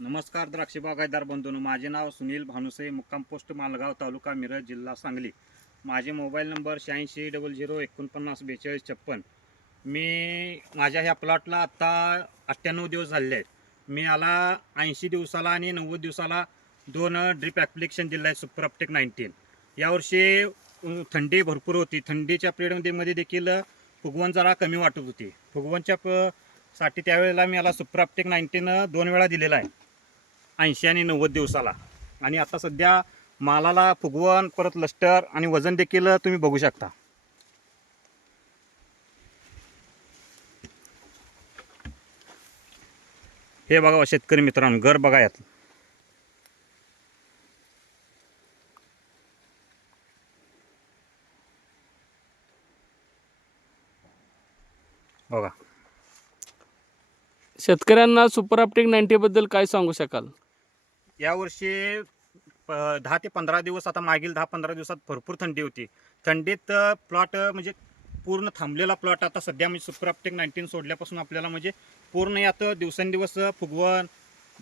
नमस्कार द्राक्षी बागायतदार बंधूंनो. माझे नाव सुनील भानुसे मुक्काम पोस्ट मालगाव तालुका मिरज जिल्हा सांगली. माझे मोबाईल नंबर शहाऐंशी डबल झिरो एकोणपन्नास बेचाळीस छप्पन. मी माझ्या ह्या प्लॉटला आत्ता अठ्ठ्याण्णव दिवस झालेले आहेत. मी याला ऐंशी दिवसाला आणि नव्वद दिवसाला दोन ड्रिप ॲप्लिकेशन दिलं आहे सुपरअप्टेक नाईन्टीन यावर्षी थंडी भरपूर होती. थंडीच्या पिरियडमध्ये मध्ये देखील फुगवण जरा कमी वाटत होती. फुगवणच्या प साठी त्यावेळेला मी याला सुपरअप्टेक नाईन्टीन दोन वेळा दिलेला आहे. ऐंशी आणि नव्वद दिवसाला. आणि आता सध्या मालाला फुगवण परत लस्टर आणि वजन देखील तुम्ही बघू शकता. हे बघा हो शेतकरी मित्रांनो घर बघा यात. बघा. शेतकऱ्यांना सुपर अपटेक नाईन्टी बद्दल काय सांगू शकाल? यावर्षी प- दहा ते पंधरा दिवस आता मागील दहा पंधरा दिवसात भरपूर थंडी होती. थंडीत प्लॉट म्हणजे पूर्ण थांबलेला प्लॉट आता सध्या म्हणजे सुपर अपटेक नाईन्टीन सोडल्यापासून आपल्याला म्हणजे पूर्ण यात दिवसेंदिवस फुगवण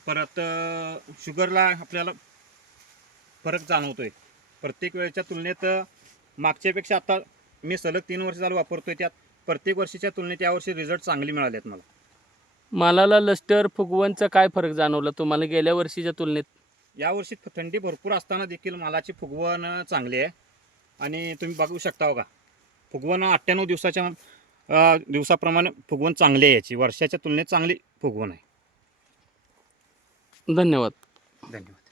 परत शुगरला आपल्याला फरक जाणवतोय. प्रत्येक वेळेच्या तुलनेत मागच्यापेक्षा आता मी सलग तीन वर्ष झालं वापरतोय त्यात. प्रत्येक वर्षीच्या तुलनेत यावर्षी रिझल्ट चांगले मिळाले आहेत मला. मालाला लस्टर फुगवणचा काय फरक जाणवला तुम्हाला गेल्या वर्षीच्या तुलनेत? यावर्षी थंडी भरपूर असताना देखील मालाची फुगवण चांगली आहे. आणि तुम्ही बघू शकता बघा फुगवण अठ्ठ्याण्णव दिवसाच्या अ, दिवसाप्रमाणे फुगवण चांगली आहे याची. वर्षाच्या तुलनेत चांगली फुगवण आहे. धन्यवाद. धन्यवाद.